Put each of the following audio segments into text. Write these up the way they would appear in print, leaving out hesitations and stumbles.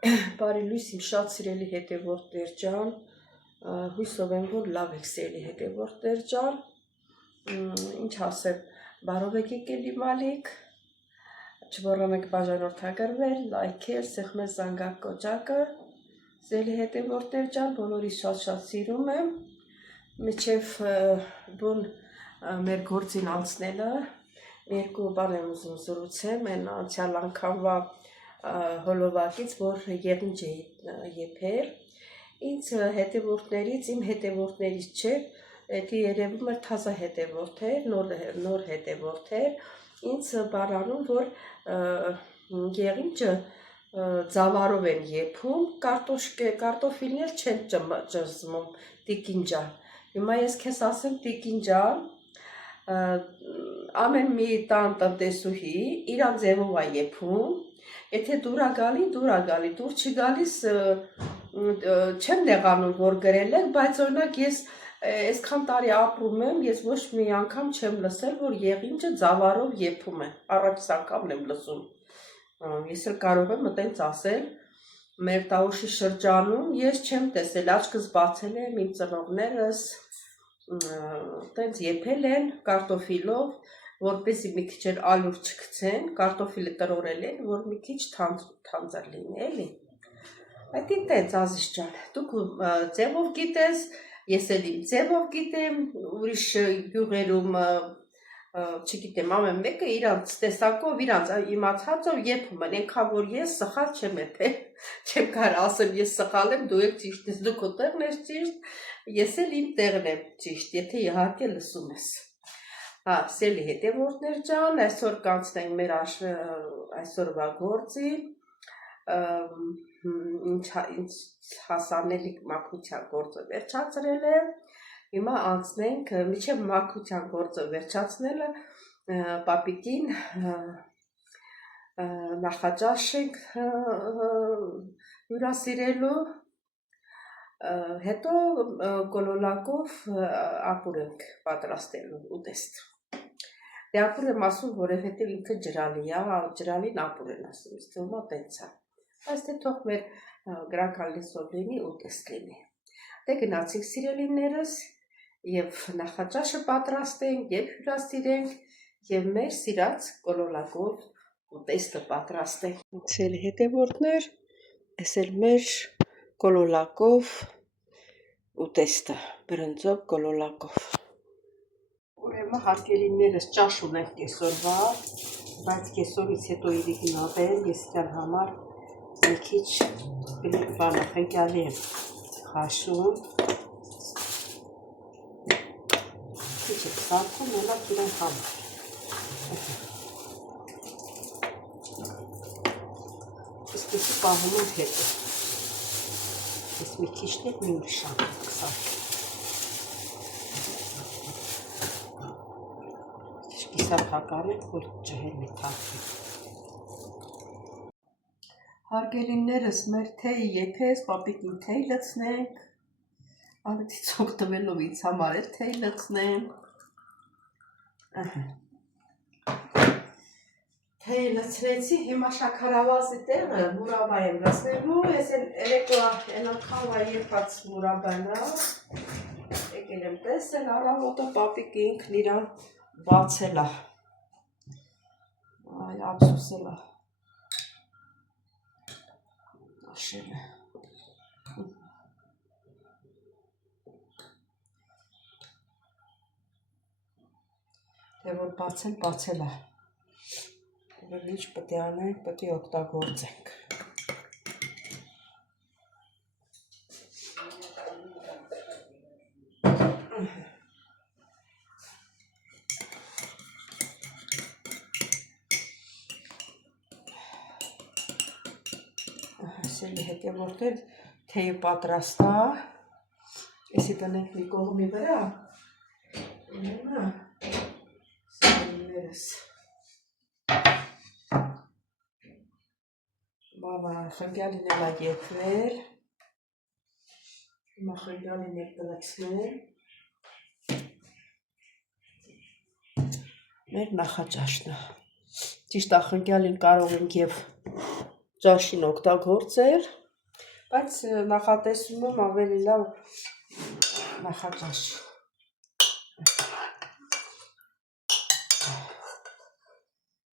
Բարի լույս իմ շատ սիրելի հետևորդներ ջան, հույսով եմ, որ լավ եք սիրելի հետևորդներ ջան, ինչ ասեմ, բարով եք եկել իմ ալիք, չմոռանաք բաժանորդագրվել, լայքել, սեղմել զանգակ կոճակը, սիրելի հետևորդներ ջան, բոլորիս շատ սիրում եմ, մինչև բուն մեր գործին անցնելը, երկու բան եմ ուզում զրուցեմ, այն անցյալ անգամվա հոլովակից, որ եղինջ էի եփել, ինձ հետևորդներից, իմ հետևորդներից չէ, դա երևում էր թազա հետևորդ էր, նոր հետևորդ էր, ինձ բանանում, որ եղինջը ձավարով են եփում, կարտոֆիլներ չեն ճզմում, տիկին ջան, հիմա ես քեզ ասեմ տիկին ջան, ամեն մի տան տնտեսուհի իրան ձևով է եփում, եթե դուր գալի, դուր չի գալիս չեմ նեղանում, որ գրել եք, բայց օրինակ ես այսքան տարի ապրում եմ, ես ոչ մի անգամ չեմ լսել, որ եղինջը ձավարով եփում է, առաջ անգամն եմ լսում, ես էլ կարող եմ այտենց ասել, մեր Տավուշի շրջանում ես չեմ տեսել, աչքս բացել եմ, իմ ծնողներս այտենց եփել են կարտոֆիլով, որպեսզի մի քիչ ալյուր չգցեն, կարտոֆիլը տրորել են, որ մի քիչ թանձր լինի, էլի։ Այդ այտենց Ազիզ ջան, դուք ձևով գիտես, ես էլ իմ ձևով գիտեմ, ուրիշ գյուղերում, չգիտեմ, ամեն մեկը իրանց տեսակով, իրանց իմացածով եփում են, այնքան որ ես սխալ չեմ եփել, չեմ կարող ասեմ ես սխալ եմ, դու եք ճիշտ ես, դու քո տեղն ես ճիշտ, ես էլ իմ տեղն եմ ճիշտ, եթե իհարկե լսում ես։ Սիրելի հետևորդներ ջան, այսօր կանցնենք մեր այսօրվա գործի, ինչ հասանելի մաքրության գործը վերջացրել է, հիմա անցնենք, մինչև մաքրության գործը վերջացնելը, պապիկին նախաճաշ ենք հյուրասիրելու, հետո կոլոլակով ապուր ենք պատրաստելու ուտեստ։ Դե ապուր եմ ասում, որովհետև ինքը ջրալի է, ջրալին ապուր են ասում, իսկ թվում է տենց է։ Բայց թե թող մեր գրական լեզվով լինի, ուտեստ լինի։ Դե գնացինք սիրելիներս, եւ նախաճաշը պատրաստենք, եւ հյուրասիրենք, եւ մեր սիրած կոլոլակով ուտեստը պատրաստենք։ Սիրելի հետևորդներ, այս էլ մեր կոլոլակով ուտեստը, բրնձով կոլոլակով։ Ուրեմն հարգելիներս ճաշ ունենք կեսօրվա, բայց կեսօրից հետո իրիկնաբեր, ես դեռ համար մի քիչ բանը խենկյալի եմ խաշում, քիչ է սարքում, մենակ իրեն համար։ Իսկիսի պահում եմ հետո, ես մի քիչն եք մի ուրիշ անգամ կսարքեմ։ Կիսատ հակարեք, որ ջհեր մի թարքեմ։ Հարգելիներս մեր թեյի եփես, պապիկին թեյ լցնենք, ավետից օգտվելով ինձ համար էլ թեյ լցնեմ։ Թեյ լցրեցի, հիմա շաքարավազի տեղը մուրաբա եմ լցնելու, ես երեկո են անգամվա եփած մուրաբան է, եկել եմ տեսել, առավոտը պապիկը ինքն իրան բացել է, այ ափսոսել է, աշել է, թե որ բացել է, ինչ պետք է անենք, պետք է օգտագործենք։ Սիրելի հետևորդներ, թեյը պատրաստ է, էսի տնենք մի կողմի վրա, սիրելիներս, խնկյալին էլ է եփվել, հիմա խնկյալին եք կլցնեմ, մեր նախաճաշն է, ճիշտ է խնկյալին կարող ենք և ջաշին օգտագործել, բայց նախատեսում եմ ավելի լավ նախաճաշ։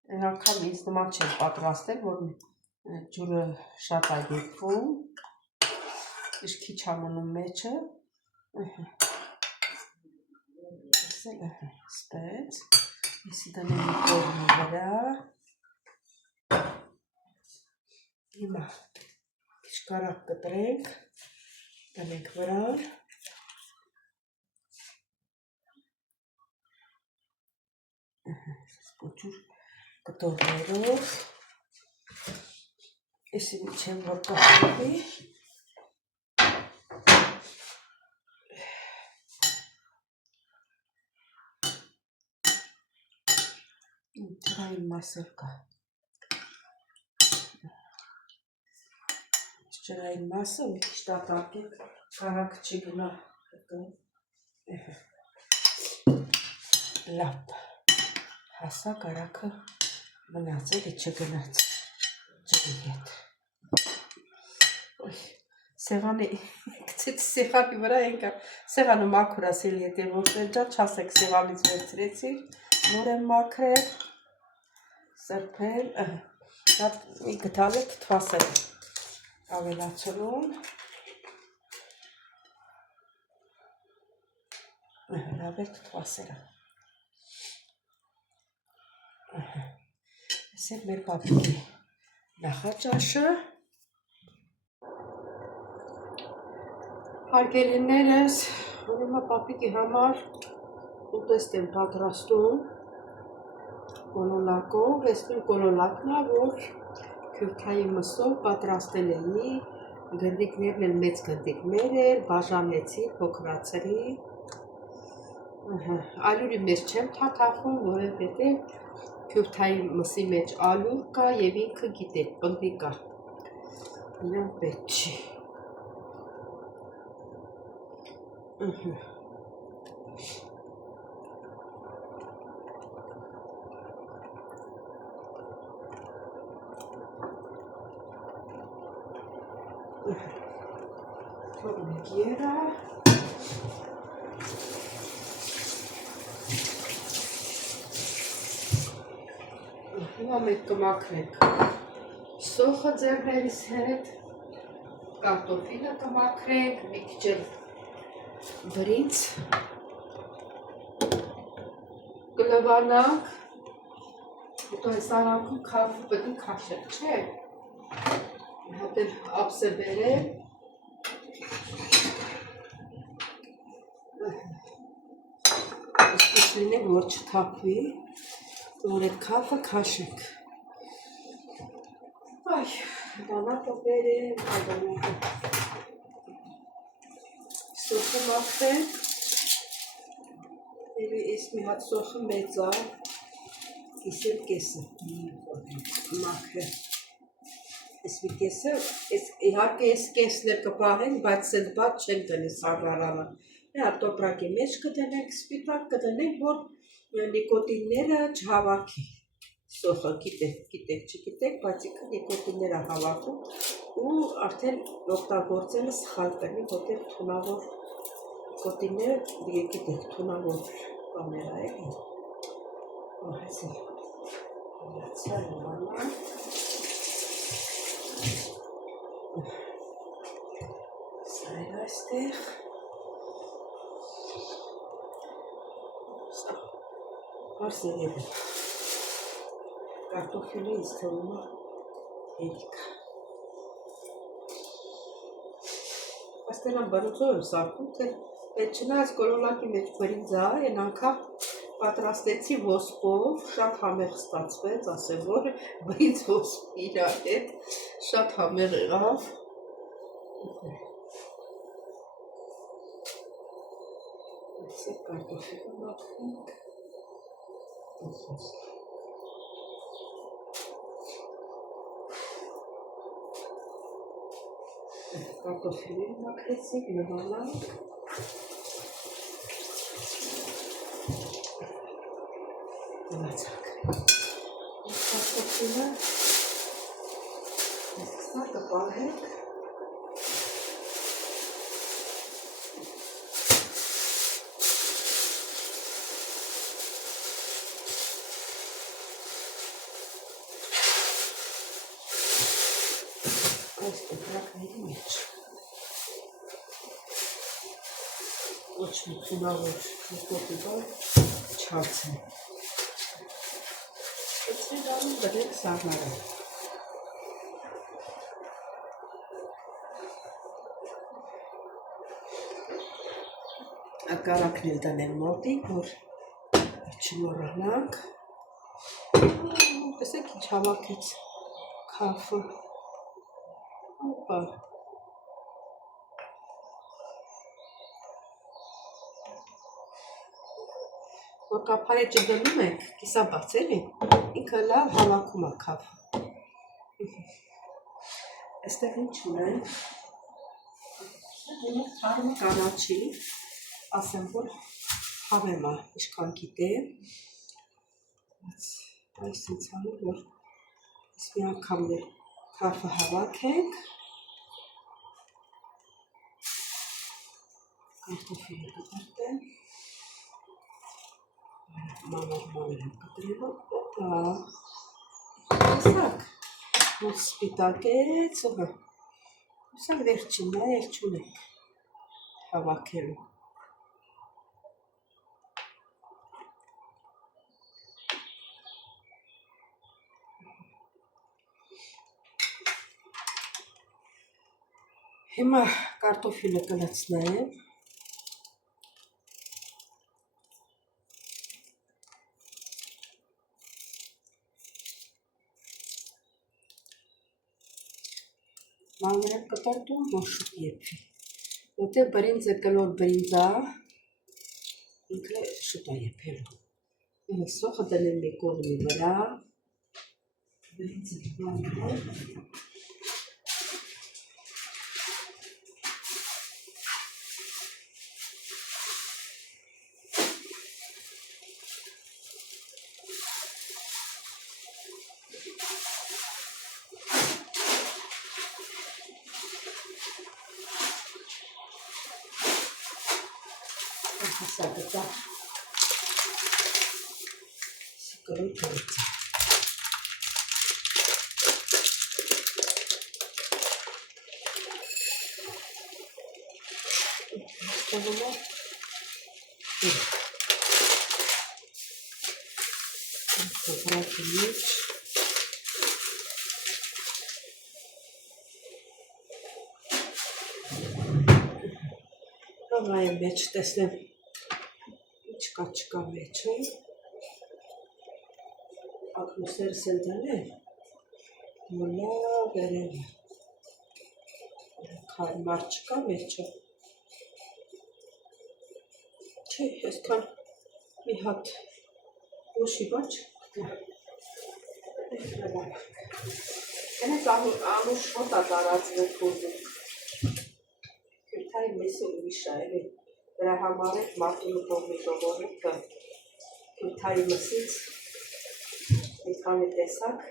Այն անգամ ինձ նման չեմ պատրաստել, որ ջուրը շատ է եփվում, իսկ քիչ ամնում մեջը, սպեց, եսի դնեմ կողմի վրա, հիմա քիչ կարակ կտրենք, դնենք վրան, սպոչուր կտորներով, եսի չեմ որ կախովի, Ջրային մասը կա, ջրային մասը մի քիչ դատարկենք, կարակ չգնա, լավ, հասա կարակը մնաց, էլի չգնաց ջրի հետ, սեղանի, գցեց սեղանի վրա ենքա, սեղանը մաքուր ասելի հետ եմ որտեր ջա, չասեք սեղանից վերցրեցիր, նոր եմ մաքրել, սրբել, շատ մի գտալ է թթվասել ավելացնում, լավ է թթվասելը, ես է մեր պապիկի նախաճաշը, հարգելիներս, ուրեմն պապիկի համար ուտեստ եմ պատրաստում, կոլոլակով, ես նույն կոլոլակն է, որ քյուրթայի մսով պատրաստել էի, գնդիկներն են մեծ գնդիկներ էր, բաժանեցի, փոքրացրի, ալյուրի մեջ չեմ թաթախում, որովհետև քյուրթայի մսի մեջ ալյուր կա և ինքը գիտեք, պնդիկ է, իրան պետք չի, թողնենք երա, հիմա մենք կմաքրենք սոխը ձեռներիս հետ, կարտոֆիլը կմաքրենք, մի քիչ բրինձ կլվանանք, հետո այս արանքում քավը պետք է քաշենք, չէ՞, հատ էլ ափսե բերեմ, այսպես լինենք, որ չթափվի, որ այդ քավը քաշենք, այ, բանակը բերեմ, սոխը մաքրենք, ես մի հատ սոխը մեծ է, կիսեմ կեսը, մաքրեմ, ես մի կեսը, իհարկե ես կեսն էլ կպահենք, բայց սետ բատ չենք դնի սարդարանը, տոպրակի մեջ կդնենք, սպիտակ կդնենք, որ նիկոտինները չհավաքի, սոխը գիտեք, չգիտեք, բայց ինքը նիկոտինները հավաքում ու արդեն օգտագործելը սխալ կլինի, որտեղ թունավոր նիկոտինները գիտեք, թունավոր բաներ էլի, այս էլ հացյալ ուղանա, սա էլ այստեղ, Հարս երևի, կարտոֆիլը ինձ թվում է հերիք։ Աստերան բանուծով եմ սարքում, թե չնայած կոլոլակի մեջ բրինձ է, այն անգամ պատրաստեցի ոսպով, շատ համեղ ստացվեց, ասեմ, որ բրինձ ոսպի իրա հետ, շատ համեղ եղավ։ Այսեք կարտոֆիլը մաքրենք։ Կարտոֆիլին մաքրեցինք, լվանանք։ Լվացանք։ Կարտոֆիլը Սակը պարհենք։ Այս տետրակների մեջ ոչ մի ծունավոր կոպի բան չարցեն։ Էցրի դարում դրեք սարները։ Ակարակն էլ դանեմ մոտիկ, որ չմոռանանք։ Տեսեք ինչ հավաքեց քաֆը։ Հոպա։ Որ կափարեջը դնում եք, կիսաբաց էլի, ինքը լավ հավաքում է քաֆը։ Այստեղ ինչ ունենք։ Թարմ կանաչի, ասեմ, որ հավեմ է, ինչքան գիտեմ։ Այս ինձ հանում, որ ես մի անգամն էլ քաֆը հավաքենք։ Կարտոֆիլը կտրտեմ։ Մանր եմ կտրելու, օպա, տեսակ, որ սպիտակեց, հուսակ վերջին, նա էլ չունենք հավաքելու։ Հիմա կարտոֆիլը կլցնեմ։ Մանր եմ կտրտում, որ շուտ եփվի, որտեղ բրինձը կլոր բրինձա, ինքը շուտ է եփելու։ Սոխը դնեմ մի կողմի վրա, բրինձը վարում։ Սակտա սիկրոյ թորիցը ստեղում է վրակի մեջ նայեմ մեջ տեսնեմ չկա մեջը, ակնուսերս էլ դնել, լավ վերել է, կարմար չկա մեջը, չէ, եսքան մի հատ ուշի բաչ, ենես անուշ հոտ է տարածվել կոզում, կրթայի մեսը ուրիշ է, էլի, դրա համար է մարդունու կողմի ժողովուրդը քյուրթայի մսից մի քանի տեսակ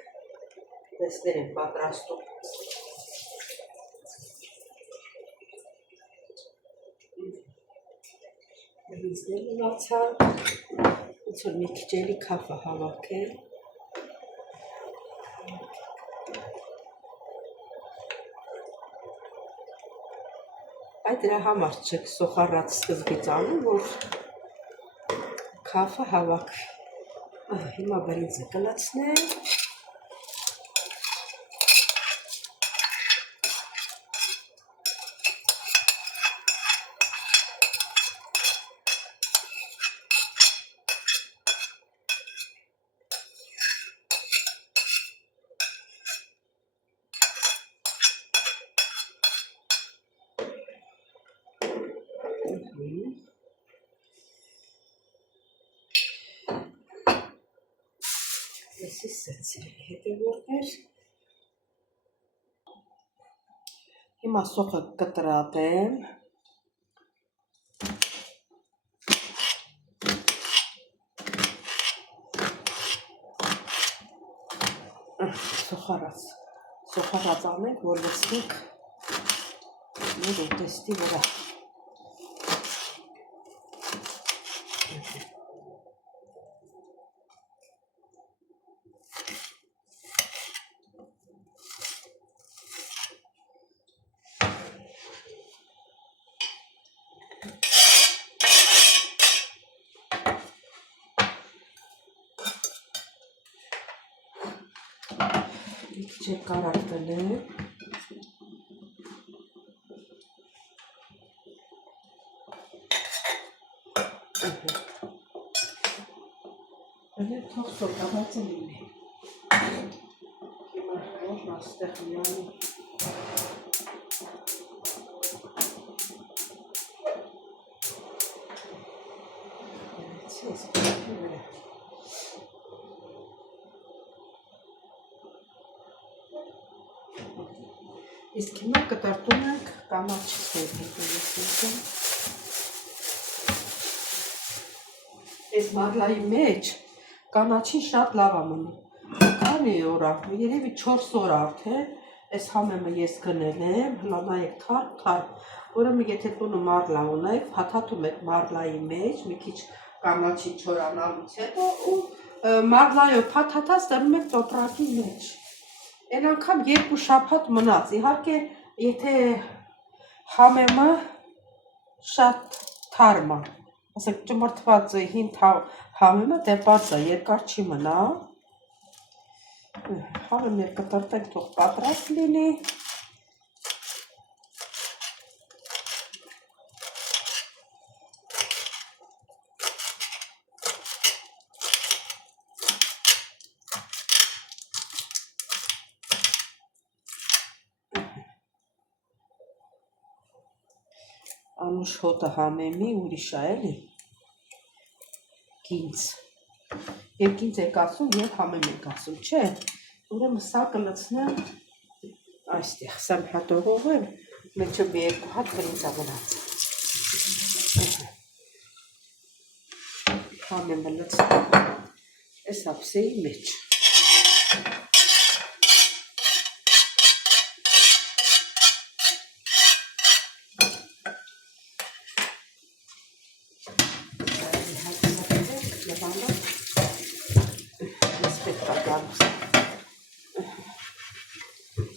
տեսներ են պատրաստում։ Բրինձներ ունացան, ոնց որ մի քիչ էլի քաֆը հավաքել։ Այդ դրա համար չեք սոխառած սկզբից անում, որ քաֆը հավաքվի։ Հիմա բրինձը կլացնեմ։ Եսի սեցրել հետևորդներ։ Հիմա սոխը կտրատեմ։ Սոխարած Սոխառած անենք, որ լցնենք մեր ուտեստի վրա։ Քիչ կարակ դնեմ։ Բնեք թող սոտավացը լինի։ Հիմա որն աստեղ միանի։ Ես կրակի վրա։ Իսկ հիմա կտրտում ենք կանաչիքներ հետո։ Այս մարլայի մեջ կանաչին շատ լավ ամնի։ Քանի օր է, երևի 4 օր արդեն, այս համեմը ես գնել եմ, հլա նայեք թարմ, ուրեմն եթե տունը մարլա ունեք, փաթաթում եք մարլայի մեջ, մի քիչ կանաչի չորանալուց հետո ու մարլայով փաթաթած դնում եք տոպրակի մեջ։ Այն անգամ 2 շաբաթ մնաց, իհարկե, եթե համեմը շատ թարմ է, ասենք ճմրթված հին համեմը դեպած է, երկար չի մնա, համեմներ կտրտենք թող պատրաստ լինի, անուշ հոտը համեմի ուրիշ է էլի, կինց, և կինց եք ասում, և համեմ եք ասում, չէ, ուրեմն սա կլցնեմ այստեղ, սա հատողով եմ, մեջը մի 2 հատ բրինձա մնաց, համեմը լցնեմ, այս ափսեի մեջ,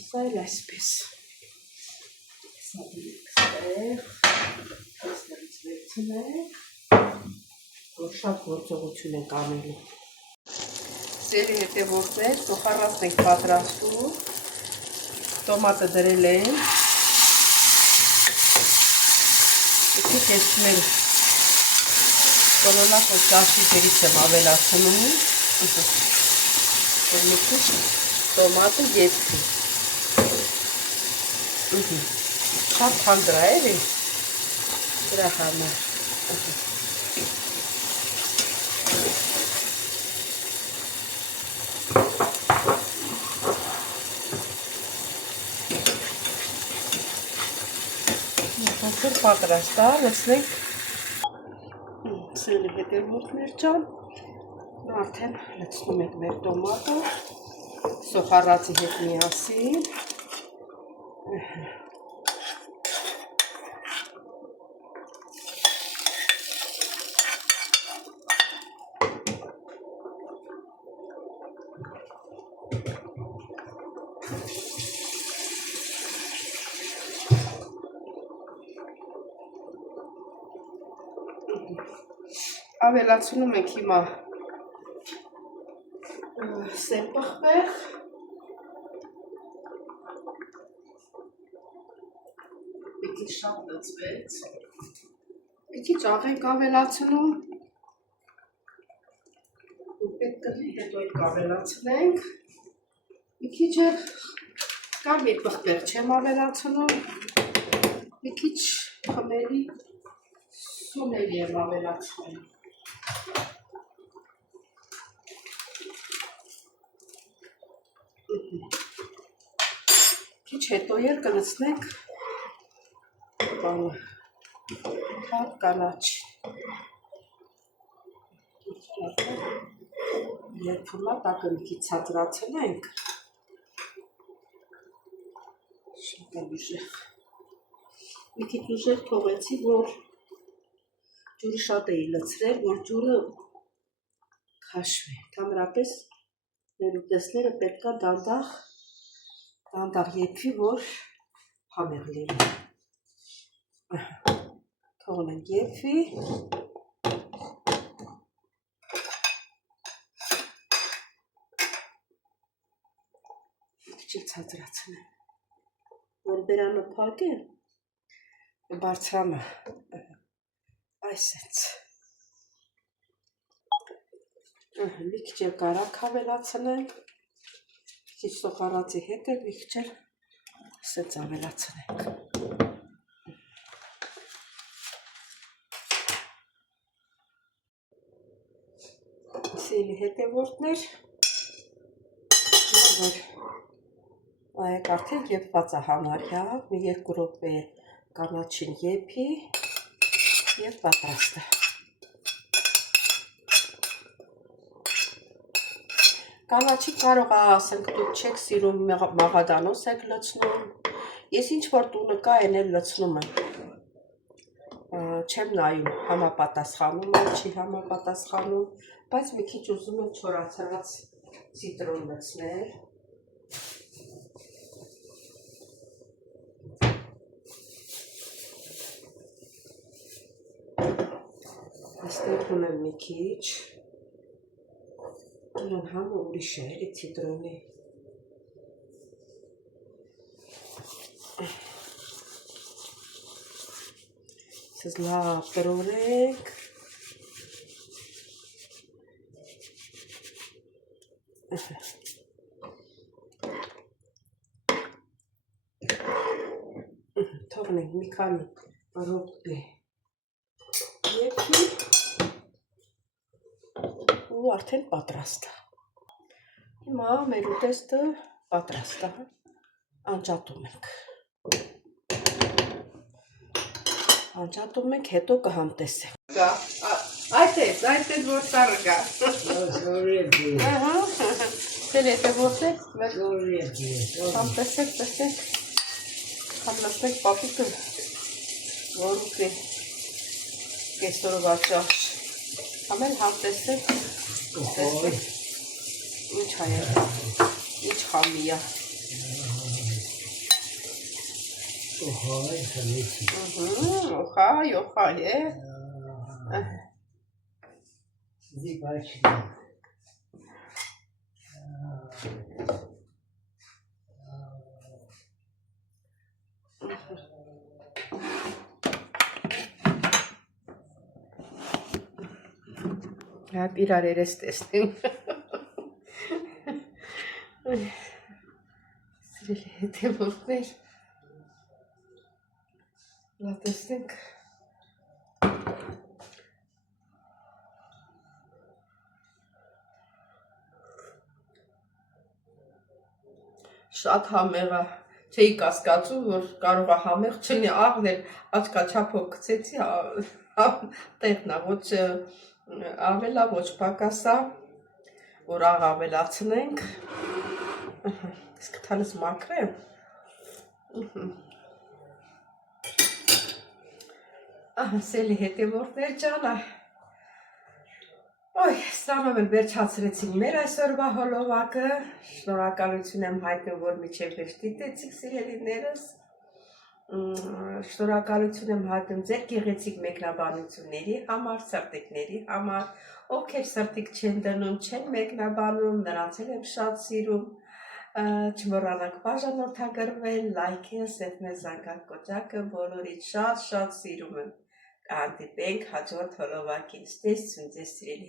Սա էլ այսպես, սա դիրք ստեղ, այստեղից վերցնենք, որ շատ գործողություն ենք անելու։ Սերի հետևորդներ, սոխառածն ենք պատրաստում, տոմատը դրել են, եկեք ես մեր կոլոնախոս ճաշի դերից եմ ավելացնում, որ մի քիչ տոմատը եփվի։ Շատ թանձր է էլի, դրա համար։ Այսօր պատրաստ է, լցնենք սերի հետևորդներ ջան, արդեն լցնում ենք մեր տոմատը, սոխառածի հետ միասին։ Ավելացնում ենք հիմա սեպպղպեղ, մի քիչ շատ լցվեց, մի քիչ աղենք ավելացնում, ու պետք կլինի հետո ենք ավելացնենք, մի քիչ կարմիր պղպեղ չեմ ավելացնում, մի քիչ խմելի սումելի եմ ավելացնում։ Քիչ հետո կլցնենք հատ կանաչ։ Երբ հիմա տակը մի քիչ ցածրացնենք, Շատ եմ ուժեղ։ Մի քիչ ուժեղ թողեցի, որ ջուրը շատ էի լցրել, որ ջուրը քաշվի։ Ընդհանրապես մեր ուտեստները պետք է դանդաղ եփվի, որ համեղ լինի։ Թողնենք եփվի։ Քիչ ցածրացնեմ, որ բերանը փակ է, բարձրանը այսպես։ Մի քիչ կարակ ավելացնեմ, քիչ սոխարածի հետ է, մի քիչ ասենց ավելացնենք։ Սիրելի հետևորդներ, այեք արդեն եփված է համարյա, մի 2 րոպե կանաչին եփի եւ պատրաստ է։ Կանաչի կարող է ասենք դուք չեք սիրում մաղադանոս եք լցնում, ես ինչ որ տունը կա այն էլ լցնում եմ, չեմ նայում համապատասխանում է, չի համապատասխանում, բայց մի քիչ ուզում եմ չորացած ցիտրոն լցնել։ Այստեղ ունեմ մի քիչ, իրան համը ուրիշ է, էլի ցիտրոնի։ Սեզ լավ տրորենք։ Թողնենք մի քանի րոպե եփի ու արդեն պատրաստ է։ Հիմա մեր ուտեստը պատրաստ է, անջատում ենք։ Անջատում ենք, հետո կհամտեսենք։ Այդ է, որ սարը գա։ Սեր հետևորդներ, համտեսեք, համտեսեք պապիկը, որ ուկի կեսորով աճաշ, համել համտեսեք, ինչ հայ է, ինչ համի է։ Օխայ է։ Հապ իրար երես տեսնեմ։ Սիրելի հետևորդներ, լավ տեսնենք։ Շատ համեղ է, չէի կասկածում, որ կարող է համեղ չլինի, աղն էլ աչքաչափով գցեցի, տեղն է, ոչ ավելա, ոչ պակասա, որ աղ ավելացնենք, իսկ թալս մաքրեմ, սելի հետևորդներ ջանա, սրանով էլ վերջացրեցինք մեր այսօրվա հոլովակը, շնորհակալություն եմ հայտնում, որ մինչև վերջ դիտեցիք սիրելիներս, շնորհակալություն եմ հայտնում ձեր գեղեցիկ մեկնաբանությունների համար, սրտիկների համար, ովքեր սրտիկ չեն դնում, չեն մեկնաբանում, նրանց եմ շատ սիրում, չմոռանաք բաժանորդագրվել, լայքել, սեղմել զանգակ կոճակը, բոլորից շատ սիրում եմ, կհանդիպենք հաջորդ հոլովակին, ստեսություն ձեզ սիրելի